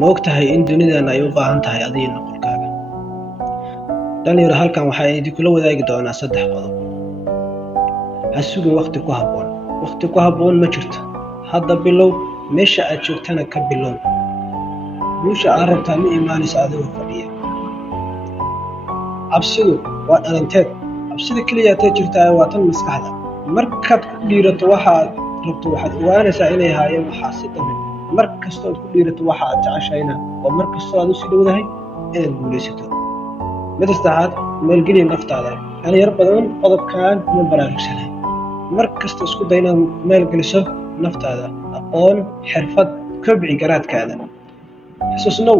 Ma ogtahay in dunidaan ay u baahan tahay adiga nuqulkaaga? Dhalinyaro, halkan waxaa idinkula wadaagi doonaa 3 qodob. Ha sugin waqti ku habboon. Waqti ku habboon ma jirto. Hadda bilow, meesha aad joogtana ka bilow. Guusha aad rabtaa ma imaanayso adigoo fadhiya. Cabsidu waa dhalanteed. Cabsida keliya ee jirta waa tan maskaxda. Markaad ku dhiirato waxa aad rabto, waxaad ogaanaysaa inay haayeen waxaasi dhamin. Mar kastoo aad ku dhiirato waxa aad jeceshahayna waa mar kastoo aad u sii dhowdahay inaad guulaysato. Mid saddexaad, maalgeli naftaada. Dhalinyaro badan qodobkan ma baraarugsanayn. Mar kasta isku day inaad maalgeliso naftaada, aqoon, xirfad, kobci garaadkaada. Xusuusnow